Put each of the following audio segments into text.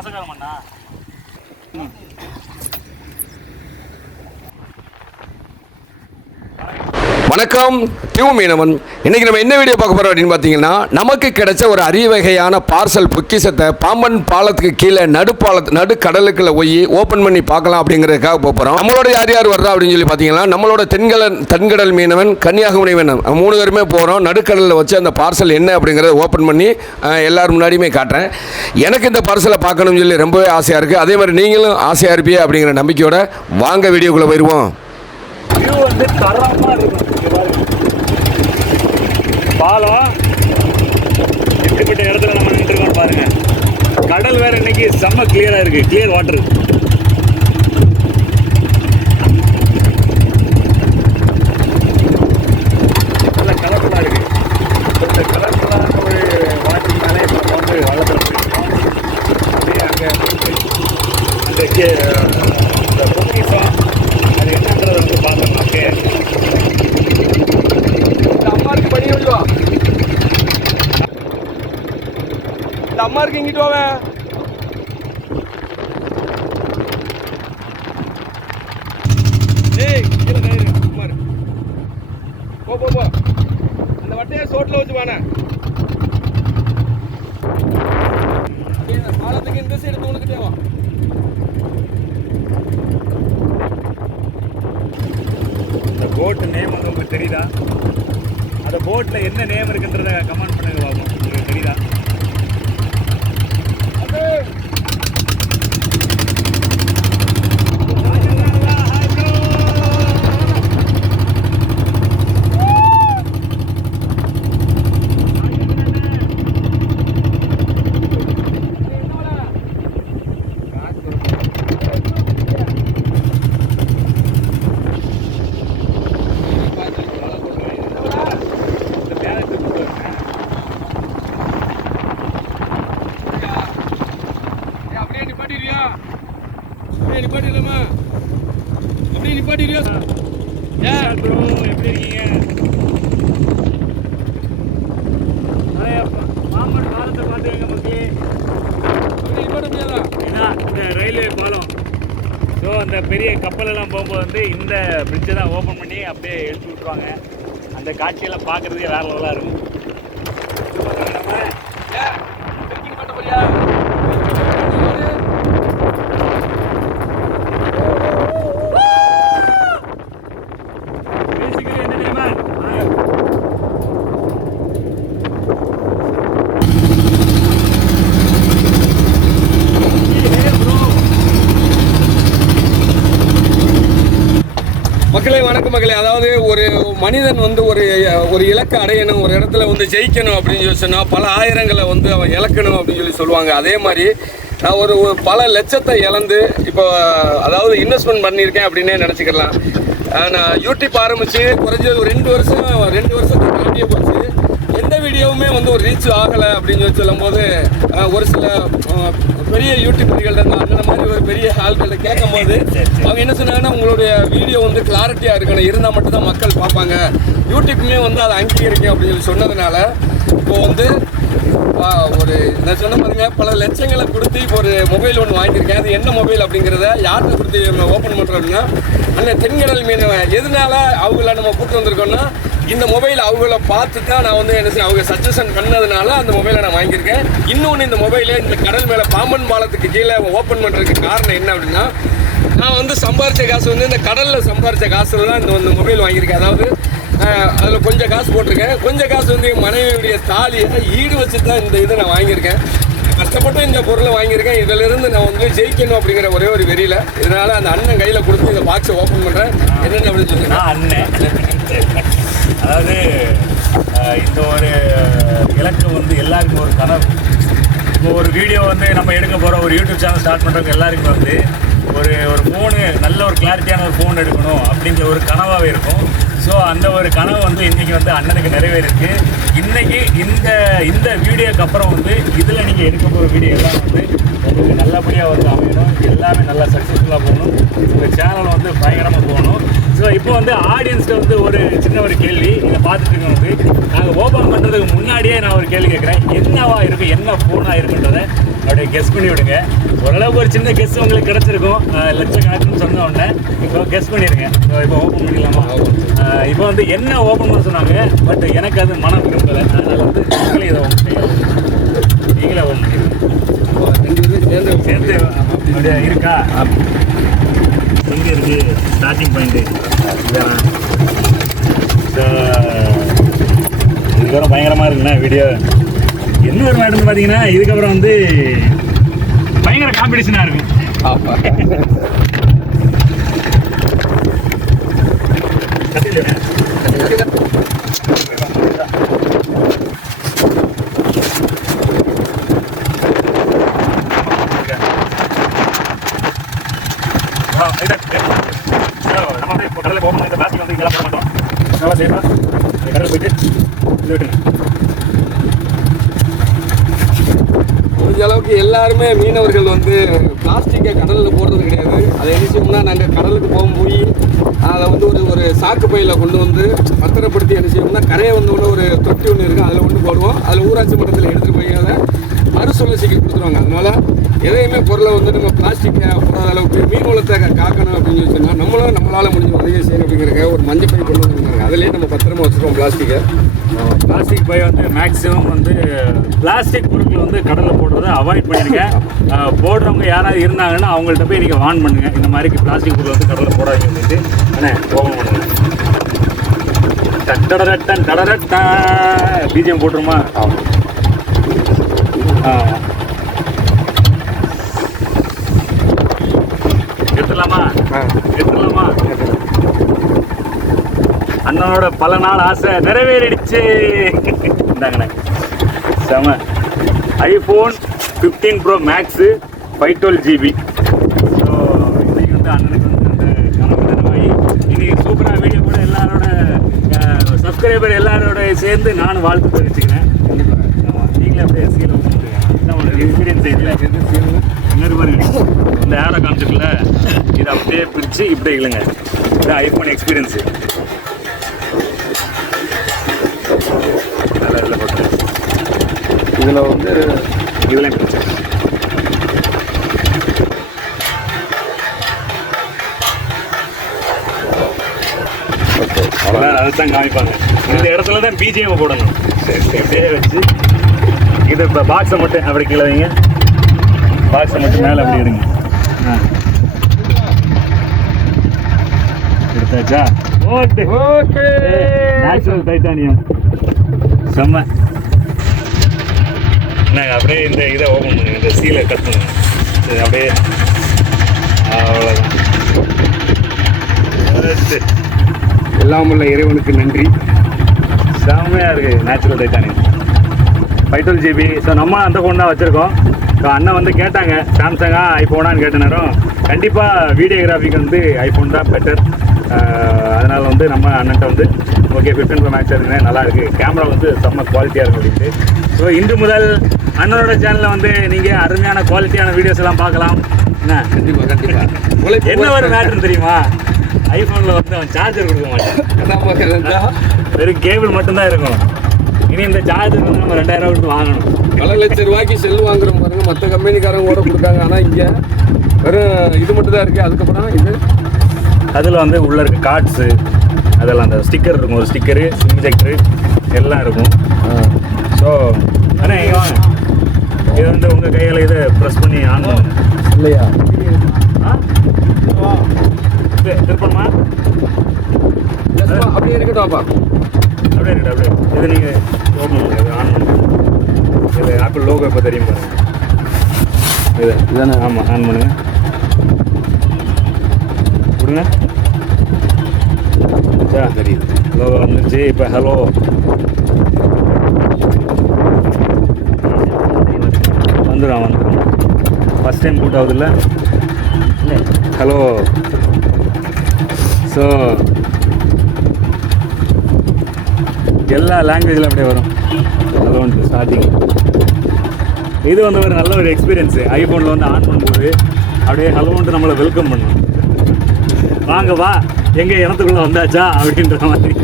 பாசக்காரமண்ணா. வணக்கம், டியூ மீனவன். இன்றைக்கி நம்ம என்ன வீடியோ பார்க்க போகிறோம் அப்படின்னு பார்த்தீங்கன்னா, நமக்கு கிடைச்ச ஒரு அரிய வகையான பார்சல் பொக்கிஷத்தை பாம்பன் பாலத்துக்கு கீழே நடுக்கடலுக்குள்ள போய் ஓப்பன் பண்ணி பார்க்கலாம் அப்படிங்கிறதுக்காக போகிறோம். நம்மளோட யார் யார் வர்றா அப்படின்னு சொல்லி பார்த்தீங்கன்னா, நம்மளோட தென்கடல் மீனவன், கன்னியாகுமரி மீனவன் 3 பேருமே போகிறோம். நடுக்கடலில் வச்சு அந்த பார்சல் என்ன அப்படிங்கிறத ஓப்பன் பண்ணி எல்லாரும் முன்னாடியுமே காட்டுறேன். எனக்கு இந்த பார்சலை பார்க்கணும்னு சொல்லி ரொம்பவே ஆசையாக இருக்குது. அதே மாதிரி நீங்களும் ஆசையாக இருப்பீங்க அப்படிங்கிற நம்பிக்கையோட வாங்க வீடியோக்குள்ளே போயிடுவோம். வியூ வந்து தரமாக இருக்கும். பாலம் எப்படிப்பட்ட இடத்துல நம்ம நின்றுருக்கோம் பாருங்க. கடல் வேற இன்னைக்கு செம்ம கிளியராக இருக்கு, கிளியர் வாட்டர். நல்ல கலர்ஃபுல்லாக இருக்கு. இந்த கலர்ஃபுல்லான ஒரு வாட்டர் மேலே இப்போ வந்து வளர்த்துருக்கு. அப்படியே அங்கே அந்த பொக்கிஷம் அது என்னன்றதை வந்து பார்க்கணும். ஓகே, அம்மாருக்கு பணி விடுவா. இந்த அம்மாருக்கு இங்கிட்டு வாவே. ஏய், கீழே கயிறு அம்மாரு. போ போ போ. அந்த வட்டையை சோட்டில் வச்சு வானே. பாலத்துக்கு இந்த சைடு தூணுக்கிட்டே வா. இந்த போட்டு நேம் வந்து உங்களுக்கு தெரியுதா? அந்த போட்டில் என்ன நேம் இருக்குன்றத கமெண்ட் பண்ணுங்க பாப்போம். உங்களுக்கு தெரியுதா? எப்படி இருக்கீங்க? மாமன் பாலத்தை பார்த்துக்கங்க மக்களே. இந்த ரயில்வே பாலம். ஸோ அந்த பெரிய கப்பலெல்லாம் போகும்போது வந்து இந்த பிரிட்ஜை தான் ஓப்பன் பண்ணி அப்படியே எடுத்து விட்ருவாங்க. அந்த காட்சியெல்லாம் பார்க்குறதுக்கே வேற லெவலாக இருக்கும். மக்களே, வணக்கம் மக்களே. அதாவது ஒரு மனிதன் வந்து ஒரு இலக்கை அடையணும், ஒரு இடத்துல வந்து ஜெயிக்கணும் அப்படின்னு சொல்லி சொன்னால் பல ஆயிரங்களை வந்து அவன் இழக்கணும் அப்படின்னு சொல்லி சொல்லுவாங்க. அதே மாதிரி நான் ஒரு பல லட்சத்தை இழந்து இப்போ அதாவது இன்வெஸ்ட்மெண்ட் பண்ணியிருக்கேன் அப்படின்னே நினச்சிக்கலாம். நான் யூடியூப் ஆரம்பித்து குறைஞ்சது ஒரு 2 வருஷத்தை தாண்டியே போச்சு. எந்த வீடியோவுமே வந்து ஒரு ரீச் ஆகலை அப்படின்னு சொல்லி சொல்லும்போது ஒரு சில பெரிய யூடியூபர்கள்ட்ட அந்த மாதிரி ஒரு பெரிய ஆள்கிட்ட கேட்கும் போது அவங்க என்ன சொன்னாங்கன்னா, உங்களுடைய வீடியோ வந்து கிளாரிட்டியாக இருக்கணும், இருந்தால் மட்டும்தான் மக்கள் பார்ப்பாங்க, யூடியூப்புமே வந்து அதை அங்கீகரிக்கும் அப்படின்னு சொல்லி சொன்னதுனால இப்போது வந்து ஒரு நான் சொன்ன பாருங்க பல லட்சங்களை கொடுத்து இப்போ ஒரு மொபைல் ஒன்று வாங்கியிருக்கேன். அது என்ன மொபைல் அப்படிங்கிறத யார்கிட்ட கொடுத்து ஓப்பன் பண்ணுறோம் அப்படின்னா, அந்த தென்கடல் மீனவன். எதனால அவங்கள நம்ம கூப்பிட்டு வந்திருக்கோம்னா, இந்த மொபைல் அவங்கள பார்த்து தான் நான் வந்து என்ன செய்ய அவங்க சஜஷன் பண்ணதுனால அந்த மொபைலை நான் வாங்கியிருக்கேன். இன்னொன்று, இந்த மொபைலை இந்த கடல் மேலே பாம்பன் பாலத்துக்கு கீழே ஓப்பன் பண்ணுறதுக்கு காரணம் என்ன அப்படின்னா, நான் வந்து சம்பாரித்த காசு வந்து இந்த கடலில் சம்பாரித்த காசுல தான் இந்த மொபைல் வாங்கியிருக்கேன். அதாவது அதில் கொஞ்சம் காசு போட்டிருக்கேன், கொஞ்சம் காசு வந்து என் மனைவியுடைய தாலியை ஈடு வச்சு தான் இந்த இதை நான் வாங்கியிருக்கேன். கஷ்டப்பட்டு இந்த பொருளை வாங்கியிருக்கேன். இதிலிருந்து நான் வந்து ஜெயிக்கணும் அப்படிங்கிற ஒரே ஒரு வெறியில் இதனால் அந்த அண்ணன் கையில் கொடுத்து இந்த பாக்ஸை ஓப்பன் பண்ணுறேன். என்னென்ன அப்படின்னு சொல்லுங்கள். அண்ணன் அதாவது இந்த ஒரு இலக்கு வந்து எல்லாருக்கும் ஒரு கனவு. இப்போ ஒரு வீடியோ வந்து நம்ம எடுக்க போகிறோம், ஒரு யூடியூப் சேனல் ஸ்டார்ட் பண்ணுறவங்க எல்லாருக்குமே வந்து ஒரு ஃபோனு நல்ல ஒரு கிளாரிட்டியான ஒரு ஃபோன் எடுக்கணும் அப்படிங்கிற ஒரு கனவாகவே இருக்கும். ஸோ அந்த ஒரு கனவு வந்து இன்றைக்கி வந்து அண்ணனுக்கு நிறைவேறிருக்கு. இன்றைக்கி இந்த வீடியோக்கு அப்புறம் வந்து இதில் நீங்கள் எடுக்க போகிற வீடியோ எல்லாம் வந்து உங்களுக்கு நல்லபடியாக வந்து அமையணும், எல்லாமே நல்லா சக்ஸஸ்ஃபுல்லாக போகணும், உங்கள் சேனல் வந்து பயங்கரமாக போகணும். ஸோ இப்போ வந்து ஆடியன்ஸ்க்கு வந்து ஒரு சின்ன ஒரு கேள்வி இதை பார்த்துட்டு வந்து நாங்கள் ஓப்பன் பண்ணுறதுக்கு முன்னாடியே நான் ஒரு கேள்வி கேட்குறேன். என்னவா இருக்குது, என்ன ஃபோனாக இருக்குன்றதை அப்படியே கெஸ் பண்ணி விடுங்க. ஓரளவுக்கு ஒரு சின்ன கெஸ் உங்களுக்கு கிடச்சிருக்கும். லட்சக்கணக்குன்னு சொன்ன உடனே இப்போ கெஸ் பண்ணிடுங்க. ஸோ இப்போ ஓப்பன் பண்ணிடலாமா? இப்போ வந்து என்ன ஓப்பன் பண்ண சொன்னாங்க, பட் எனக்கு அது மனம் விரும்பலை. அதனால் வந்து நீங்களே இதை ஓப்பன் செய்யலாம். நீங்களே ஓப்பன் பண்ணிடுங்க. சேர்ந்து அப்படியே இருக்கா? எங்கே இருக்குது ஸ்டார்டிங் பாயிண்ட்டு? இதுக்கப்புறம் பயங்கரமாக இருக்குண்ணா வீடியோ. என்ன ஒரு மேடம் பார்த்தீங்கன்னா இதுக்கப்புறம் வந்து பயங்கர காம்படிஷனாக இருக்கும். நம்ம அப்படியே கடலில் போகணும். இந்த பிளாஸ்டிக் வந்து இதெல்லாம் போட மாட்டோம். நல்லா செய்யலாம். கடலில் போயிட்டு இது விட்டுருங்க. முடிஞ்ச அளவுக்கு எல்லாருமே மீனவர்கள் வந்து பிளாஸ்டிக்கை கடலில் போடுறது கிடையாது. அதை என்ன செய்வோம்னா, நாங்கள் கடலுக்கு போய் அதை வந்து ஒரு சாக்கு பையில் கொண்டு வந்து பத்திரப்படுத்தி என்ன செய்வோம்னா, கரையை வந்தோடனே ஒரு தொட்டி ஒன்று இருக்குது, அதில் கொண்டு போடுவோம். அதில் ஊராட்சி மட்டத்தில் எடுத்துகிட்டு போய் அதை மறுசுழற்சிக்கு கொடுத்துருவாங்க. அதனால் எதையுமே பொருளை வந்து நம்ம பிளாஸ்டிக்கை போடாத அளவுக்கு மீன் வளத்தை காக்கணும் அப்படின்னு சொன்னால் நம்மளால் முடிஞ்ச உதவியை செய்யணும் அப்படிங்கிறக்க ஒரு மஞ்சள் பை கொண்டு வந்துருக்காங்க. அதிலே நம்ம பத்திரமா வச்சுருக்கோம் பிளாஸ்டிக்கை. பிளாஸ்டிக் பை வந்து மேக்ஸிமம் வந்து பிளாஸ்டிக் பொருட்கள் வந்து கடலில் போடுறதை அவாய்ட் பண்ணிடுங்க. போடுறவங்க யாராவது இருந்தாங்கன்னா அவங்கள்ட்ட போய் நீங்கள் வார்ன் பண்ணுங்கள், இந்த மாதிரி பிளாஸ்டிக் பொருள் வந்து கடலில் போடாதீங்க அப்படின்ட்டு. அண்ணே ஓபன் பண்ணுங்க. டடரட்டன் டடரட்டா பிஜிஎம் போட்டுருமா? எடுத்துடலாமா? எடுத்துடலாமா? அண்ணனோட பல நாள் ஆசை நிறைவேறிடுச்சு. இந்தாங்கண்ணே செம iPhone 15 Pro Max 512 GB. So இன்னைக்கு வந்து அண்ணனுக்கு வந்து அந்த கனவு நனவாகி இன்னைக்கு சூப்பராக வீடியோ கூட எல்லாரோட சப்ஸ்கிரைபர் எல்லாரோட சேர்ந்து நானும் வாழ்த்து தெரிவிச்சுக்கிறேன். ஆமாம், நீங்களே அப்படியே சீலை உங்களுக்கு எக்ஸ்பீரியன்ஸ் இல்லை இன்னொரு மாதிரி இந்த ஆடை காமிச்சிக்கல, இதை அப்படியே பிரித்து இப்படி இல்லைங்க. இது ஐஃபோன் எக்ஸ்பீரியன்ஸு. நல்லா இதில் போட்டு இதில் வந்து இதுலேயும் பிரிச்சு அவ்வளோதான். அதுதான் காமிப்பாங்க. இந்த இடத்துல தான் பிஜிஎம் போடணும். சரி இப்படியே வச்சு இது இப்போ பாக்ஸை மட்டும் அப்படி கீழே வைங்க. பாக்ஸை மட்டும் மேலே அப்படி எடுங்க. எடுத்தாச்சா? Okay okay. நேச்சுரல் டைட்டானியம் செம்ம. நாங்கள் அப்படியே இந்த இதை ஓப்பன் பண்ணுங்க, இந்த சீலை கட் பண்ணுங்க. சரி அப்படியே அவ்வளோதான். எல்லாம் உள்ள இறைவனுக்கு நன்றி. செம்மையாக இருக்குது நேச்சுரல் டைட்டானியம் 512 GB. ஸோ நம்ம அந்த ஃபோன் தான் வச்சுருக்கோம். ஸோ அண்ணன் வந்து கேட்டாங்க சாம்சங்கா ஐஃபோனான்னு கேட்ட நேரம் கண்டிப்பாக வீடியோகிராஃபிக்கு வந்து ஐஃபோன் தான் பெட்டர். அதனால் வந்து நம்ம அண்ணன்ட்ட வந்து ஓகே 15 Pro Max இருக்குங்க, நல்லா இருக்குது, கேமரா வந்து செம்ம குவாலிட்டியாக இருக்கும் அப்படின்ட்டு. ஸோ இன்று முதல் அண்ணனோட சேனலில் வந்து நீங்கள் அருமையான குவாலிட்டியான வீடியோஸ் எல்லாம் பார்க்கலாம். என்ன கண்டிப்பாக கண்டிப்பாக. என்ன ஒரு மேட்ரு தெரியுமா? ஐஃபோனில் வந்து அவன் சார்ஜர் கொடுக்க மாட்டான், வெறும் கேபிள் மட்டும்தான் இருக்கும். இனி இந்த சார்ஜர் வந்து நம்ம 2000 ரூபா கொடுத்து வாங்கணும். பல லட்சம் ரூபாய்க்கு செல் வாங்குறோம் பாருங்க, மற்ற கம்பெனிக்காரங்க கூட கொடுக்காங்க. ஆனால் இங்கே வெறும் இது மட்டும் தான் இருக்குது. அதுக்கப்புறம் இது அதில் வந்து உள்ளே இருக்க கார்ட்ஸு அதெல்லாம் அந்த ஸ்டிக்கர் இருக்கும், ஒரு ஸ்டிக்கரு, சிம் ஜெக்டரு எல்லாம் இருக்கும். ஸோ ஆனால் இது வந்து உங்கள் கையில் இதை ப்ரெஸ் பண்ணி ஆன் பண்ணுங்க இல்லையா? திருப்பணுமா? அப்படியே இருக்கட்டும்ப்பா, அப்படியே இருக்கட்டும். அப்படியே இது நீங்கள் ஓப்பன் பண்ணுங்க, இது ஆன் பண்ணுங்க. இது ஆப்பிள் லோகோ இப்போ தெரியும் பாருங்க. இது இதானே? ஆமாம், ஆன் பண்ணுங்க, கொடுங்க. தெரியுது லோகோ வந்துச்சு. இப்போ ஹலோ வந்துடும். ஃபஸ்ட் டைம் பூட் ஆகுது இல்லை? ஹலோ. ஸோ எல்லா லாங்குவேஜில் அப்படியே வரும். ஹலோ ஸ்டார்டிங் இது வந்து ஒரு நல்ல ஒரு எக்ஸ்பீரியன்ஸு. ஐஃபோனில் வந்து ஆன் பண்ணும்போது அப்படியே ஹலோன்ட்டு நம்மளை வெல்கம் பண்ணும். வாங்க வா எங்கள் இடத்துக்குள்ளே வந்தாச்சா அப்படின்ற மாதிரி.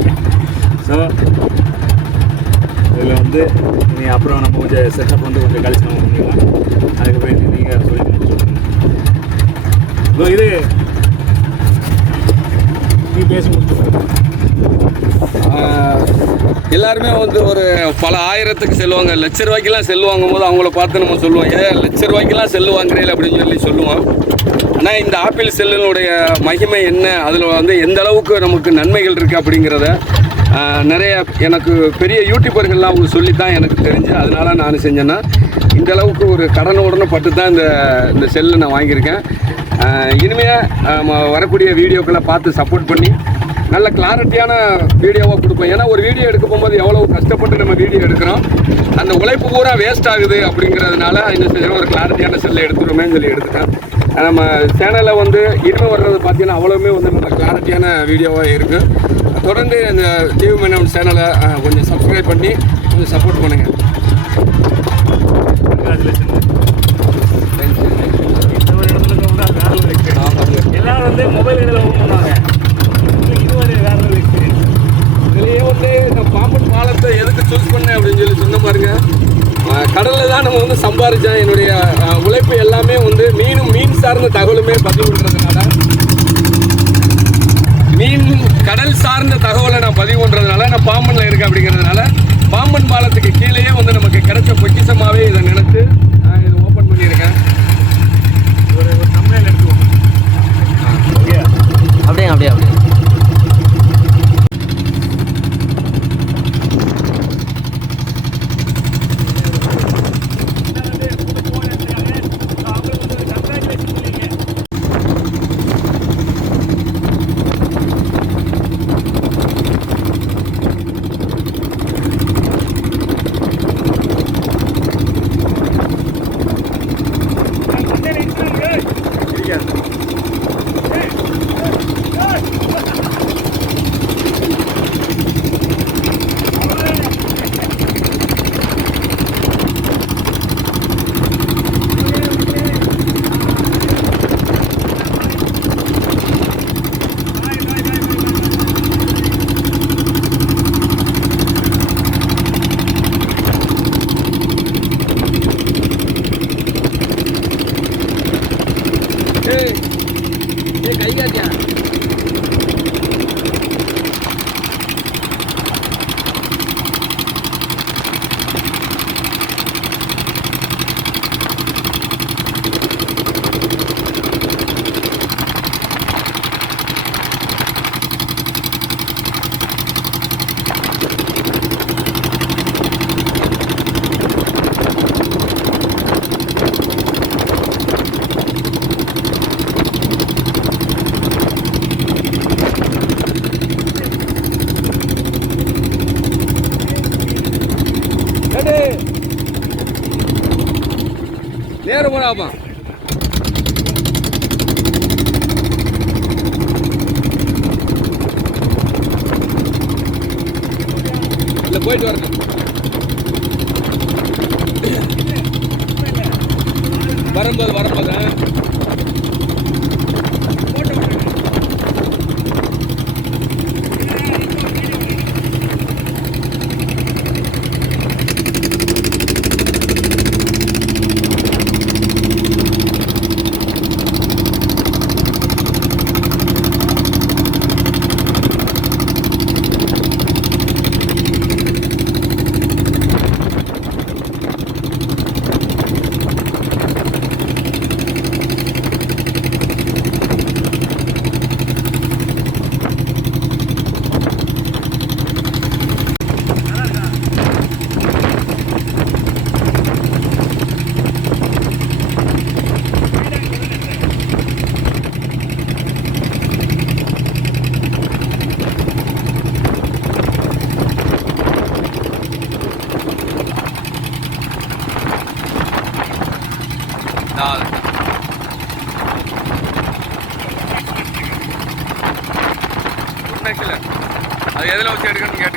ஸோ இதில் வந்து நீ அப்புறம் நம்ம கொஞ்சம் செட்டப் வந்து கொஞ்சம் கழிச்சு நம்ம பண்ணிக்கலாம். அதுக்கப்புறம் நீங்கள் சொல்லி முடிச்சுருங்க. இது நீ பேசி முடிச்சுருக்க. எல்லாருமே வந்து ஒரு பல ஆயிரத்துக்கு செல்வாங்க, லட்ச ரூபாய்க்கெல்லாம் செல் வாங்கும் போது அவங்கள பார்த்து நம்ம சொல்லுவோம், ஏன் லட்ச ரூபாய்க்கெல்லாம் செல் வாங்குறீங்க அப்படின்னு சொல்லுவோம். ஆனால் இந்த ஆப்பிள் செல்லினுடைய மகிமை என்ன, அதில் வந்து எந்த அளவுக்கு நமக்கு நன்மைகள் இருக்குது அப்படிங்கிறத நிறைய எனக்கு பெரிய யூடியூபர்கள்லாம் அவங்க சொல்லித்தான் எனக்கு தெரிஞ்சு, அதனால நான் செஞ்சேன்னா இந்த அளவுக்கு ஒரு கடனுடனே பட்டு தான் இந்த செல்லை நான் வாங்கியிருக்கேன். இனிமேல் வரக்கூடிய வீடியோக்களை பார்த்து சப்போர்ட் பண்ணி நல்ல கிளாரிட்டியான வீடியோவாக கொடுப்போம். ஏன்னா ஒரு வீடியோ எடுக்க போகும்போது எவ்வளோ கஷ்டப்பட்டு நம்ம வீடியோ எடுக்கிறோம், அந்த உழைப்பு பூரா வேஸ்ட் ஆகுது அப்படிங்கிறதுனால இன்னும் செஞ்சோம் ஒரு கிளாரிட்டியான செல்லை எடுத்துருவோமே சொல்லி எடுத்துட்டேன். நம்ம சேனலில் வந்து இனிமே வர்றது பார்த்தீங்கன்னா அவ்வளோவுமே வந்து நல்ல கிளாரிட்டியான வீடியோவாக இருக்குது. தொடர்ந்து இந்த டிவி மேனன் சேனலை கொஞ்சம் சப்ஸ்கிரைப் பண்ணி கொஞ்சம் சப்போர்ட் பண்ணுங்கள். எல்லாரும் வந்து மொபைல் இதில் ஓப்பன் பண்ணுவாங்க. இது ஒரு வேற ஒரு எக்ஸ்பீரியன்ஸ். இதுலேயே வந்து இந்த பாம்பன் பாலத்தை எதுக்கு சூஸ் பண்ணேன் அப்படின்னு சொல்லி சொன்ன பாருங்க, கடலில் தான் நம்ம வந்து சம்பாதிச்சேன். என்னுடைய உழைப்பு எல்லாமே வந்து மீன் சார்ந்த தகவலுமே பதிவு பண்ணுறதுனால, கடல் சார்ந்த தகவலை நான் பதிவு பண்ணுறதுனால நான் பாம்பனில் இருக்கேன். அப்படிங்கிறதுனால பாம்பன் பாலத்துக்கு கீழேயே வந்து நமக்கு கிடைச்ச பொக்கிஷமாகவே இதை நினைத்து இதை ஓப்பன் பண்ணியிருக்கேன். ஒரு தமிழில் எடுத்துவோம். அப்படியே அப்படியே அப்படியே கை காட்டியா நேரம் போடாமா இல்லை போயிட்டு வரணும். வரும்போது அது எதில் வச்சு எடுக்கணும்னு கேட்டு